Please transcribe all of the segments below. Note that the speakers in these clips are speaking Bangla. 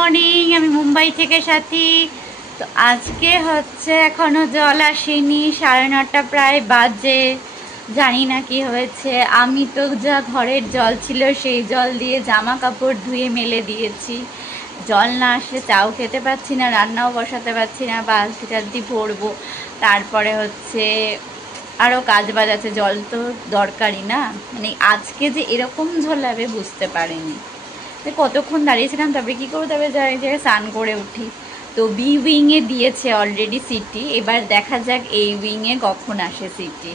মর্নিং, আমি মুম্বাই থেকে সাথী। তো আজকে হচ্ছে এখনো জল আসেনি, 9:30 প্রায় বাজে। জানি না কি হয়েছে। আমি তো যা ঘরের জল ছিল সেই জল দিয়ে জামা কাপড় ধুয়ে মেলে দিয়েছি। জল না আসলে চাও খেতে পাচ্ছি না, রান্নাও বসাতে পারছি না, বালতি টালতি ভরবো। তারপরে হচ্ছে আরও কাজ বাজ আছে, জল তো দরকারি না। মানে আজকে যে এরকম ঝোলাবে বুঝতে পারিনি। কতক্ষণ দাঁড়িয়েছিলাম, তবে কী করবো, তবে যাই স্নান করে উঠি। তো বি উইংয়ে দিয়েছে অলরেডি সিটি, এবার দেখা যাক এই উইংয়ে কখন আসে সিটি।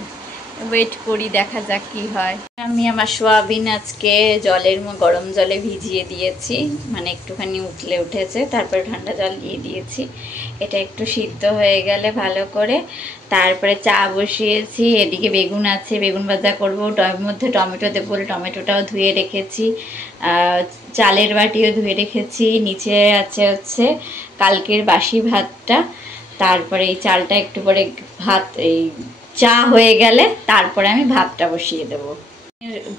ওয়েট করি, দেখা যাক কি হয়। আমি আমার সোয়াবিন আজকে গরম জলে ভিজিয়ে দিয়েছি, মানে একটুখানি উঠেছে, তারপরে ঠান্ডা জল দিয়ে দিয়েছি। এটা একটু সিদ্ধ হয়ে গেলে ভালো করে তারপরে চা বসিয়েছি। এদিকে বেগুন আছে, বেগুন ভাজা করবো। মধ্যে টমেটো দেবো বলে টমেটোটাও ধুয়ে রেখেছি। চালের বাটিও ধুয়ে রেখেছি। নিচে আছে হচ্ছে কালকের বাসি ভাতটা। তারপরে এই চালটা একটু পরে ভাত, এই চা হয়ে গেলে তারপরে আমি ভাতটা বসিয়ে দেবো।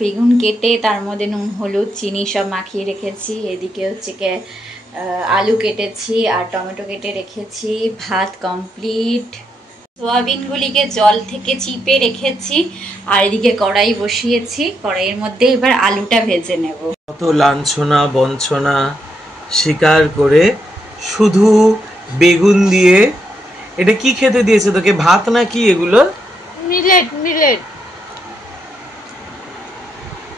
বেগুন কেটে তার মধ্যে নুন হলুদ চিনি সব মাখিয়ে রেখেছি। এদিকে হচ্ছে আলু কেটেছি আর টমেটো কেটে রেখেছি। ভাত কমপ্লিট। সোয়াবিনগুলিকে জল থেকে চিপে রেখেছি আর এদিকে কড়াই বসিয়েছি। কড়াইয়ের মধ্যে এবার আলুটা ভেজে নেব। কত লাঞ্ছনা বঞ্চনা স্বীকার করে শুধু বেগুন দিয়ে। এটা কি খেতে দিয়েছে তোকে? ভাত না কি এগুলো? Millet millet.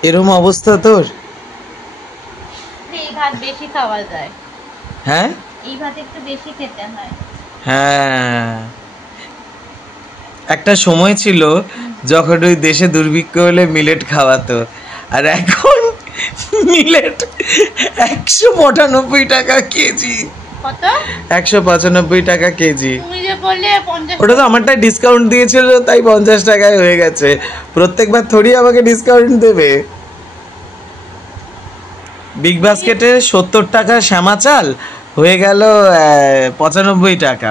এরম অবস্থা তোর? এই ভাত বেশি খাওয়া যায়। হ্যাঁ, এই ভাত একটু বেশি খেতে হয়। হ্যাঁ, একটা সময় ছিল যখন ওই দেশে দুর্ভিক্ষ হলে মিলেট খাওয়াতো, আর এখন মিলেট 195 টাকা কেজি। কত? 195 টাকা কেজি। তুমি যে বললে 50। ওটা তো আমারটা ডিসকাউন্ট দিয়েছিল, তাই 50 টাকায় হয়ে গেছে। প্রত্যেকবার থোড়ি আমাকে ডিসকাউন্ট দেবে। বিগ বাস্কেটে 70 টাকা শ্যামা চাল হয়ে গেল 95 টাকা।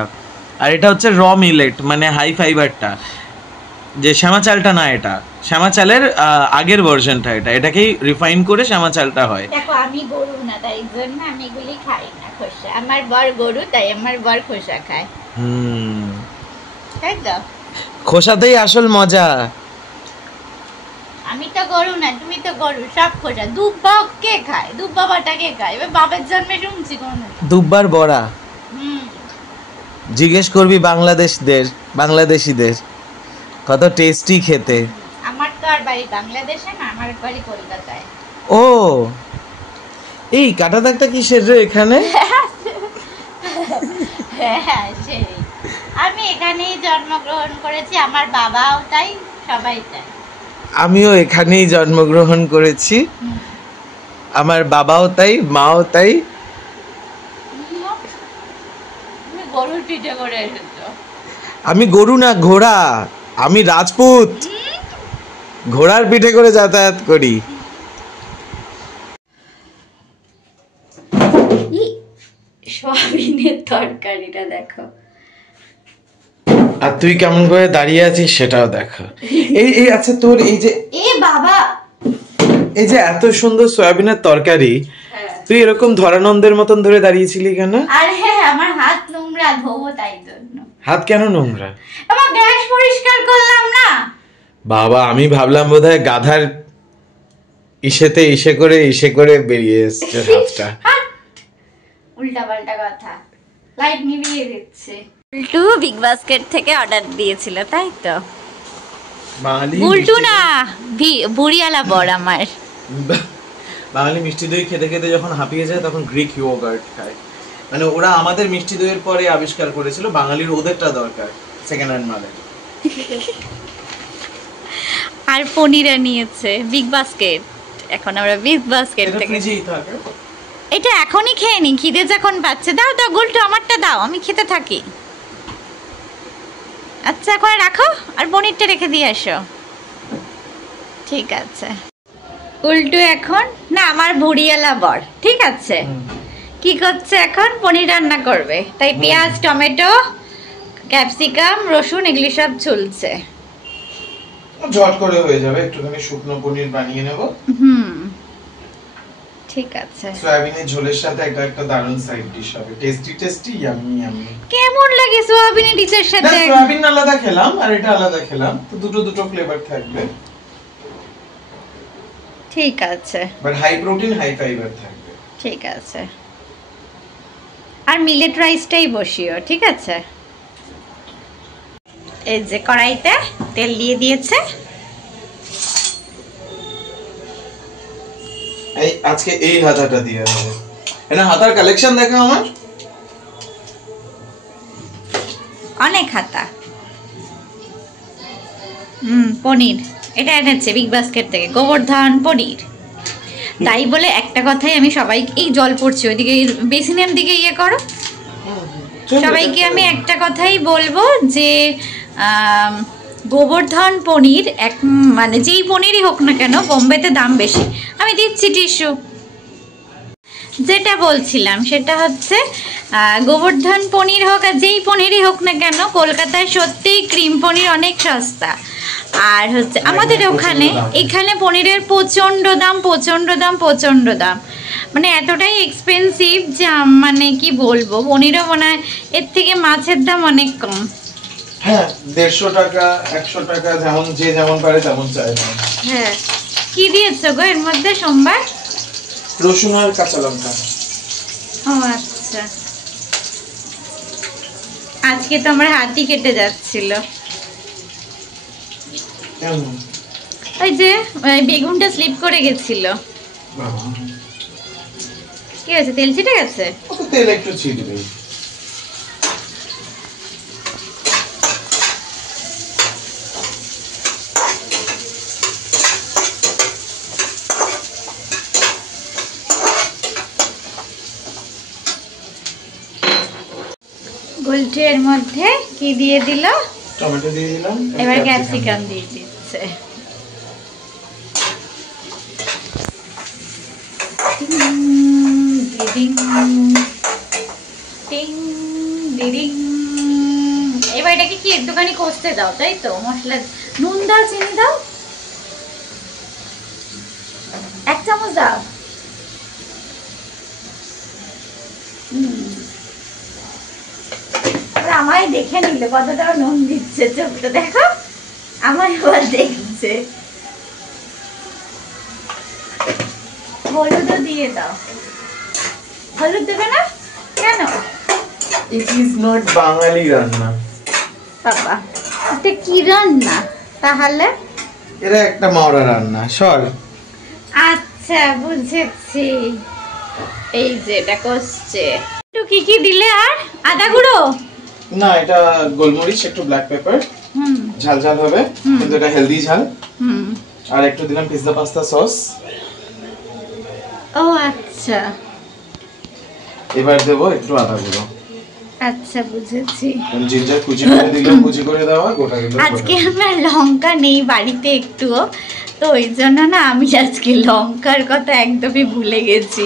আর এটা হচ্ছে র মিলেট, মানে হাই ফাইবারটা, যে শ্যামা চালটা না, এটা শ্যামা চালের আগের ভার্সনটা। এটাকেই রিফাইন করে শ্যামা চালটা হয়। দেখো আমি গরু না, তাই জন্য আমি এগুলি খাই না খোসা। আমার বর গরু, তাই আমার বর খোসা খায়। তাই তো, খোসাতেই আসল মজা। আমি তো গরু না, তুমি তো গরু, সব খোসা। দুব্বা কে খায়? দুব্বা বাটা কে খায়? এবার বাপের জন্মে শুনছি কোন দুব্বার বড়া। জিজ্ঞেস করবি বাংলাদেশিদের কত টেস্টি খেতে। আমার তো আর বাড়ি বাংলাদেশে না, আমার বাড়ি কলকাতায়। ও, এই কাটা দাগটা কিসের রে এখানে? হ্যাঁ, সেই। আমি এখানেই জন্মগ্রহণ করেছি, আমার বাবাও তাই, সবাই তাই। আমিও এখানেই জন্মগ্রহণ করেছি, আমার বাবাও তাই, মাও তাই। তুমি গরুর পিঠে করে এসেছো। আমি গরু না, ঘোড়া। আমি রাজপুত, ঘোড়ার পিঠে করে যাতায়াত করি। সোয়াবিনের তরকারিটা দেখো, আর তুই কেমন করে দাঁড়িয়ে আছিস সেটাও দেখো। এই আচ্ছা, তোর এই যে বাবা, এই যে এত সুন্দর সয়াবিনের তরকারি, তুই এরকম ধরানন্দের মতন ধরে দাঁড়িয়েছিলি কেন? আর হ্যাঁ, আমার হাত নোংরা, ধোবো তাই জন্য। হাত কেন নোংরা? আমার গ্যাস পরিষ্কার করলাম না। বাবা, আমি ভাবলাম বোধহয় গাধার ইসে করে বেরিয়ে এসছে হাতটা। উল্টা পাল্টা কথা, লাইট নিভিয়ে দিচ্ছে। উল্টু বিগ বাস্কেট থেকে অর্ডার দিয়েছিল, তাই তো? উল্টু না, বুড়িয়ালা বড় আমার। বাঙালি মিষ্টি দই খেতে খেতে যখন হাঁপিয়ে যায় তখন গ্রিক ইয়োগার্ট খায়। মানে ওরা আমাদের মিষ্টি দইয়ের পরে আবিষ্কার করেছিল, বাঙালির ওদেরটা দরকার সেকেন্ড হ্যান্ড মালের। আর পনিরা নিয়েছে বিগ বাস্কেট। এখন আমরা বিগ বাস্কেট থেকে এটা এখনই খেয়ে নি, খিদে যখন পাচ্ছে। দাও দাও গুলটু, আমারটা দাও, আমি খেতে থাকি। আচ্ছা, এখন রাখো, আর পনিরটা রেখে দিয়ে আসো। ঠিক আছে। উল্টু এখন না, আমার বুড়িয়ালা বর, ঠিক আছে, কি করছে এখন? পনির রান্না করবে, তাই পেঁয়াজ টমেটো ক্যাপসিকাম রসুন এগুলি সব চলছে। ঝট করে হয়ে যাবে, একটুখানি শুকনো পনির বানিয়ে নেব। ঠিক আছে। সয়াবিনের ঝোলের সাথে এটা একটা দারুণ সাইড ডিশ হবে, টেস্টি টেস্টি ইয়াম্মি ইয়াম্মি। কেমন লাগে সয়াবিনের ডিশের না সাথে? সয়াবিন আলাদা খেলাম আর এটা আলাদা খেলাম, তো দুটো ফ্লেভার থাকবে। ঠিক আছে, but high protein high fibre থাকবে। ঠিক আছে। আর মিলেট রাইসটাই বসিও, ঠিক আছে? এই যে কড়াইতে তেল দিয়ে দিয়েছে। এই আজকে এই হাতাটা দিয়ে হবে। এটা হাতার কালেকশন দেখা আমার অনেক হাতা। পনির এটা এনেছে বিগ বাস্কেট থেকে, গোবর্ধন পনির। তাই বলে একটা কথাই আমি সবাইকে, এই জল পড়ছে ওইদিকে বেসিনের দিকে ইয়ে করো, সবাইকে আমি একটা কথাই বলবো যে গোবর্ধন পনির মানে যেই পনিরই হোক না কেন, বোম্বেতে দাম বেশি। আমি দিচ্ছি টিস্যু। যেটা বলছিলাম সেটা হচ্ছে গোবর্ধন পনির হোক আর যেই পনিরই হোক না কেন, কলকাতায় সত্যিই ক্রিম পনির অনেক সস্তা। আর হচ্ছে আমাদের এখানে পনিরের প্রচণ্ড দাম, মানে এতটাই এক্সপেন্সিভ যে মানে কি বলবো, পনিরও মনে হয় এর থেকে মাছের দাম অনেক কম। হ্যাঁ 150 টাকা 100 টাকা যেমন যে যেমন পারে তেমন চায় না। হ্যাঁ, কি দিয়েছো গো এর মধ্যে সোমবার? রসুন আর কাঁচা লঙ্কা। ও আচ্ছা, আজকে তো আমার হাতই কেটে যাচ্ছিল। ওই যে বেগুনটা স্লিপ করে গেছিল। কি হয়েছে, তেল ছিটে গেছে? তেল একটু ছিটবে। গোলটি এর মধ্যে কি দিয়ে দিল? টমেটো দিয়ে দিলাম, এবার ক্যাপসিকাম দিয়ে দিচ্ছে। এবার এটাকে কি একটুখানি কষতে দাও, তাই তো? মশলা নুন দাও, চিনি দাও, 1 চামচ দাও। আমায় দেখে নিল কতটা নুন দিচ্ছে, চোখটা দেখো, আমার এবার দেখছে। হলুদও দিয়ে দাও। হলুদ দেবে না কেন? ইট ইজ নট বাঙালি রান্না বাবা, এটা কি রান্না তাহলে? এটা একটা মাওরা রান্না। সর। আচ্ছা বুঝেছি। এই যে এটা কষছে। একটু কি দিলে? আর আদা গুঁড়ো না, এটা গোলমরিচ, একটু ব্ল্যাক পেপার, ঝাল ঝাল হবে কিন্তু এটা হেলদি ঝাল। আর একটু দিলাম পিৎজা পাস্তা সস। ও আচ্ছা, এবার দেবো একটু আদা গুঁড়ো। আচ্ছা বুঝেছি। জিঞ্জার কুচি করে দিলাম, কুচি করে দেওয়া গোটা দিলাম। আজকে আমার লঙ্কা নেই বাড়িতে একটুও, তো ওই জন্য না আমি আজকে লঙ্কার কথা একদমই ভুলে গেছি।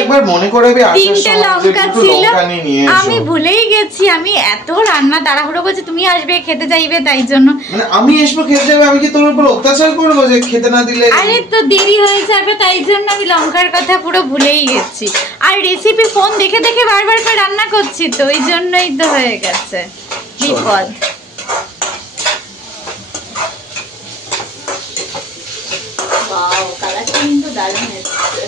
একবার মনে করাবে, 3টে লঙ্কা ছিল, আমি ভুলেই গেছি। আমি এত রান্না তাড়াহুড়ো করছি, তুমি আসবে খেতে চাইবে তাই জন্য। মানে আমি আসবো খেতে যাবে, আমি কি তোমার উপর অত্যাচার করবো যে খেতে না দিলে? আরে তো দেরি হয়ে যাবে তাই জন্য আমি লঙ্কার কথা পুরো ভুলেই গেছি। আর রেসিপি ফোন দেখে দেখে বারবার করে রান্না করছি, তো ওই জন্যই তো হয়ে গেছে বিপদ। ওয়াও, কালারটা কিন্তু দারুণ এসেছে।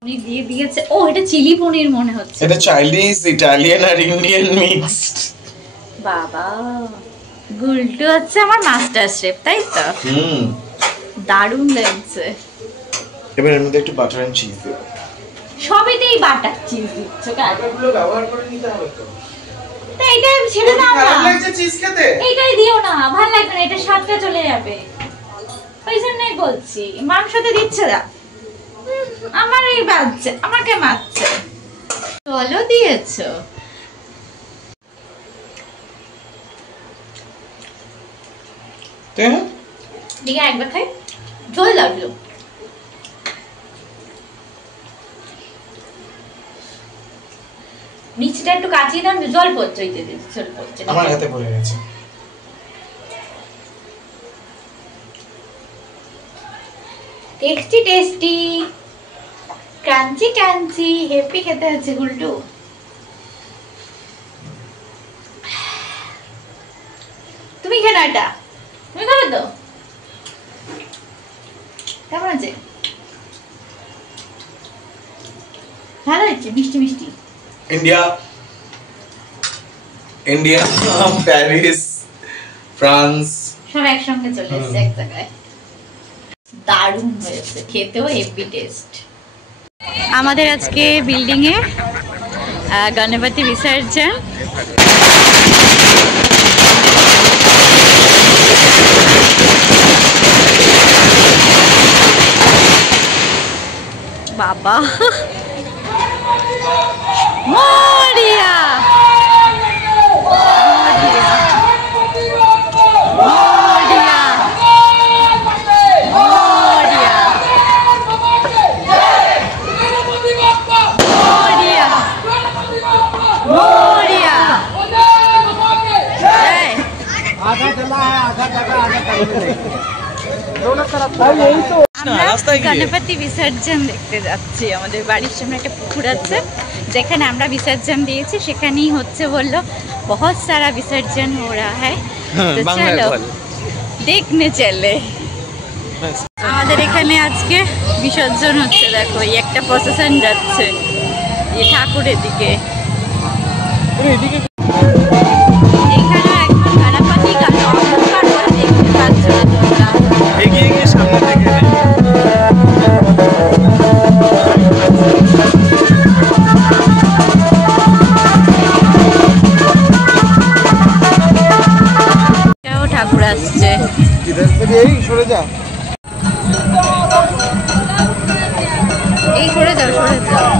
পনির দিয়ে দিয়েছে। ও এটা চিলি পনির মনে হচ্ছে। এটা চাইনিজ, ইটালিয়ান আর ইন্ডিয়ান মিক্সড। বাবা, গুলটু হচ্ছে আমার মাস্টার শেফ, তাই তো? দারুণ লাগছে। এবার এর মধ্যে একটু বাটার এন্ড চিজ দিও। সবেতেই বাটার চিজ দিচ্ছ কেন? এগুলো ব্যবহার করে নিতে হবে তো। তো এইটা ছেড়ে দাও না। ভালো লাগছে চিজ খেতে? এইটাই দিও না, ভালো লাগবে না, এটা স্বাদটা চলে যাবে। ওই জন্যই বলছি, মাংসতে দিচ্ছে না। আমার এই বাচ্চা আমাকে মারছে। চলো দিয়েছো। দিকে একবার খাই, জল লাগলো। নিচটা একটু কাচিয়ে দাও, জল পড়ছে, জল পড়ছে। আমার হাতে পড়ে গেছে। Tasty tasty crunchy crunchy happy খেতে হচ্ছে গুলটু। তুমি খেয়ে না, এটা তুমি খাবে তো? কেমন আছে? ভালো হয়েছে, মিষ্টি মিষ্টি। ইন্ডিয়া, ইন্ডিয়া, প্যারিস, ফ্রান্স সব একসঙ্গে চলে এসেছে এক জায়গায়। দারুণ হয়েছে, খেতেও হেভি টেস্ট। আমাদের আজকে বিল্ডিং এ গণপতি বিসর্জন। বাবা মরিয়া গণপতি বিসর্জন দেখতে যাচ্ছি। আমাদের বাড়ির সামনে একটা পুকুর আছে, যেখানে আমরা বিসর্জন দিয়েছি সেখানেই হচ্ছে, বললো বহুত সারা বিসর্জন हो रहा है, তো চলো দেখনে চলে। আমাদের এখানে আজকে বিসর্জন হচ্ছে, দেখো এই একটা প্রসেশন যাচ্ছে এই ঠাকুরের দিকে। এখানে একদম গণপতি का অলঙ্কার করে দেখতে পাচ্ছ তোমরা। এগিয়ে গিয়ে সামনে থেকে ঠাকুর আসছে। এই সরে যা, এই সরে যাও, সরে যাও।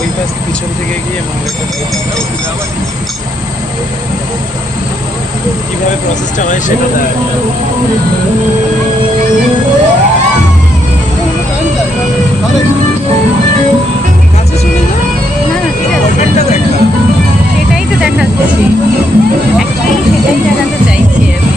ওই পাশ পিছন থেকে গিয়ে কিভাবে প্রসেসটা হয় সেটা কাছে চলে যা। দেখা সেটাই তো দেখাচ্ছি, অ্যাকচুয়ালি সেটাই দেখাতে চাইছি আমি।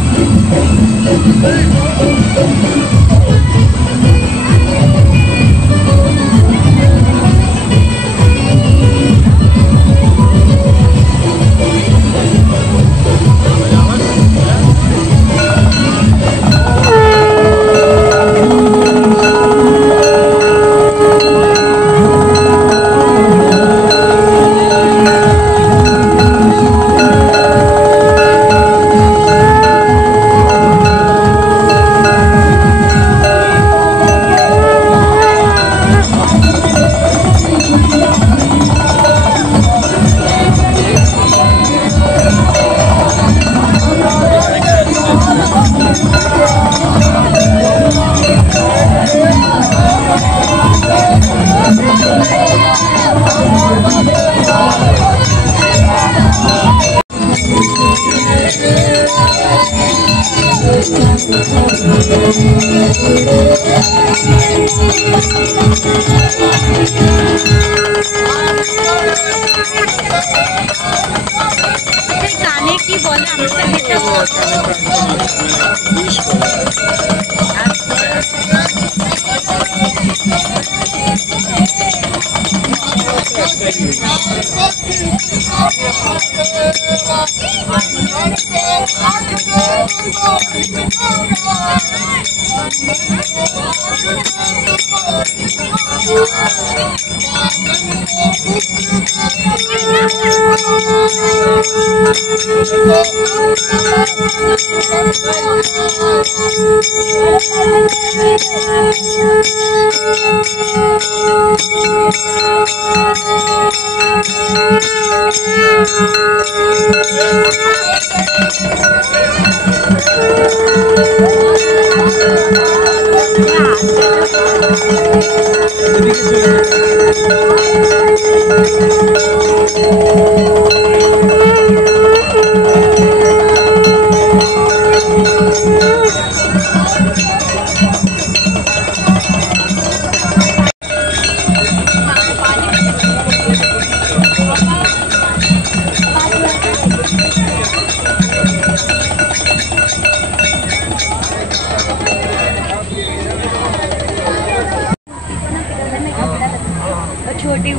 কানে কি বলে আমরা সেটা Yeah.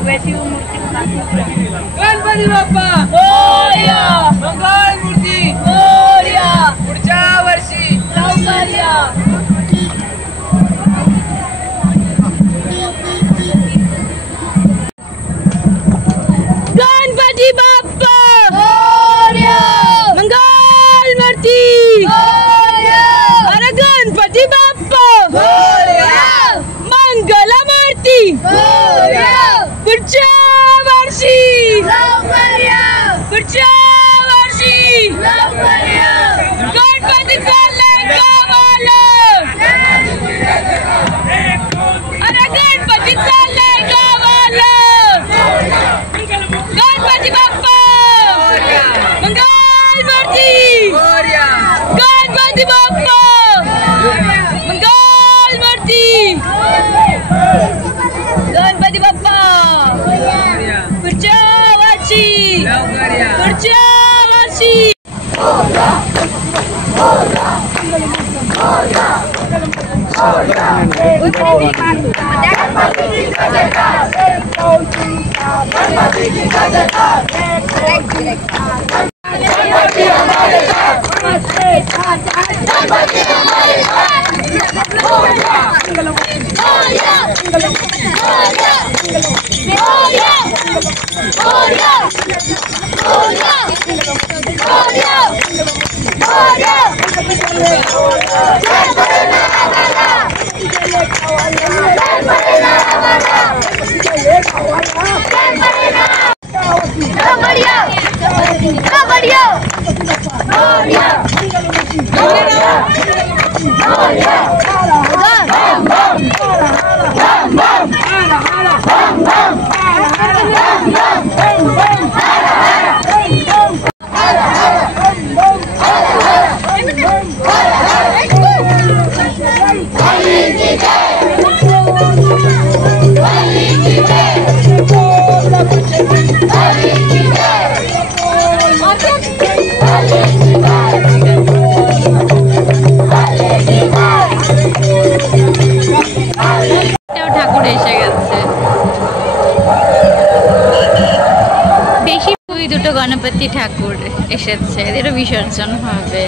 वैसी वो मूर्ति गणपती बाप्पा मोरया, मंगल मूर्ती मोरया, पुढच्या वर्षी लवकर या. गणपती बाप्पा मोरया, मंगल मूर्ती मोरया, अरे गणपती बाप्पा मोरया, मंगल मूर्ती मोरया, पुढच्या वर्षी लवकर या, पुढच्या वर्षी लवकर या. गणपती चाललाय गावाला, अरे गणपती चाललाय गावाला. गणपती बाप्पा मंगल मूर्ती गणपती बाप्पा मंगल मूर्ती गणपती बाप्पा पुढच्या वर्षी पुढच्या वर्षी. ঠাকুর এসে গেছে, বেশি ওই দুটো গণপতি ঠাকুর এসেছে, এদেরও বিসর্জন হবে.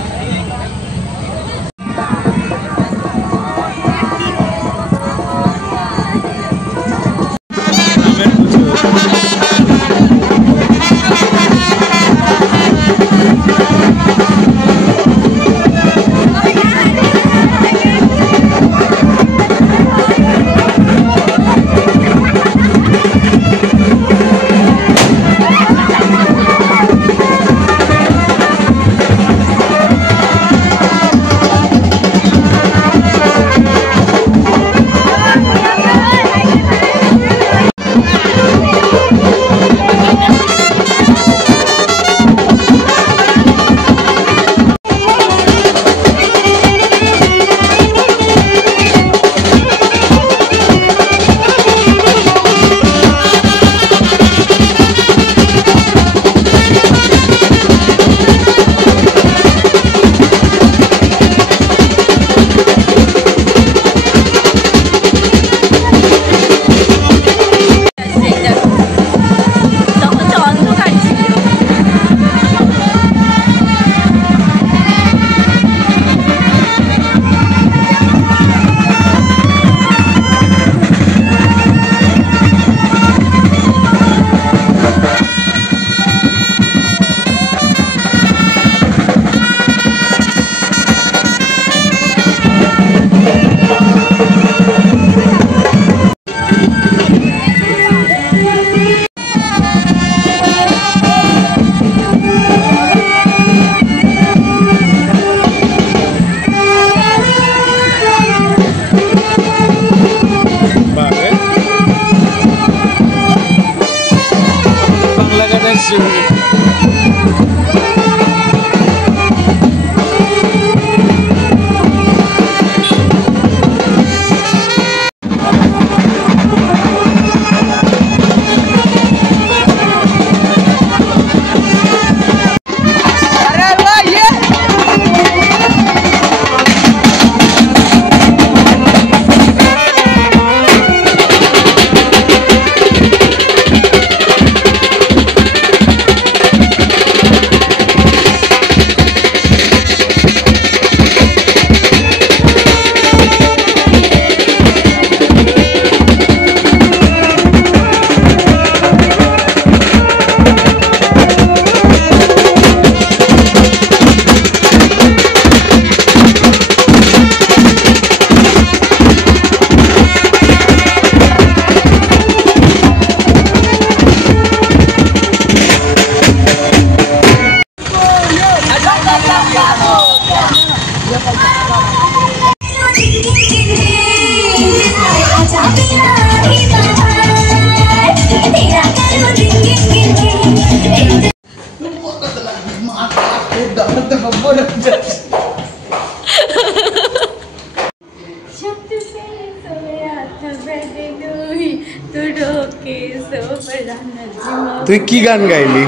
তুই কি গান গাইলি?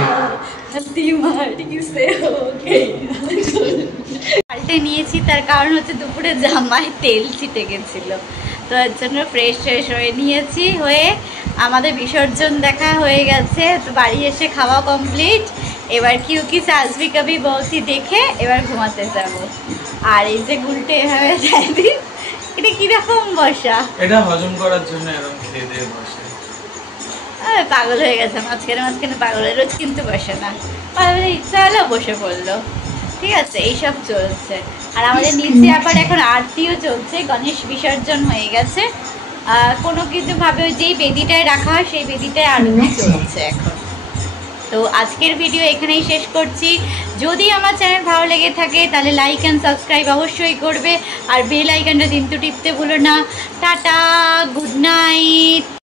পাল্টে নিয়েছি, তার কারণ হচ্ছে দুপুরে জামায় তেল ছিটে গেছিল, তো এর জন্য ফ্রেশ হয়ে নিয়েছি। হয়ে আমাদের বিসর্জন দেখা হয়ে গেছে, তো বাড়ি এসে খাওয়া কমপ্লিট। এবার কি সাজবি কবি বলছি দেখে এবার ঘুমাতে যাব। আর এই যে গুলটে এভাবে যাইবি, এটা কিরকম বসা? এটা হজম করার জন্য এরকম খেয়ে দিয়ে বসে। পাগল হয়ে গেছে, মাঝখানে পাগল হয়ে রোজ কিন্তু বসে না, ইচ্ছা হলো বসে পড়লো। ঠিক আছে, এইসব চলছে। আর আমাদের নিচে আবার এখন আরতিও চলছে, গণেশ বিসর্জন হয়ে গেছে। কোনো কিছু ভাবে যেই বেদিটায় রাখা হয় সেই বেদিটায় আরতি চলছে এখন। তো আজকের ভিডিও এখানেই শেষ করছি। যদি আমার চ্যানেল ভালো লেগে থাকে তাহলে লাইক অ্যান্ড সাবস্ক্রাইব অবশ্যই করবে, আর বেল আইকনটা কিন্তু টিপতে ভুলো না। Tata, good night.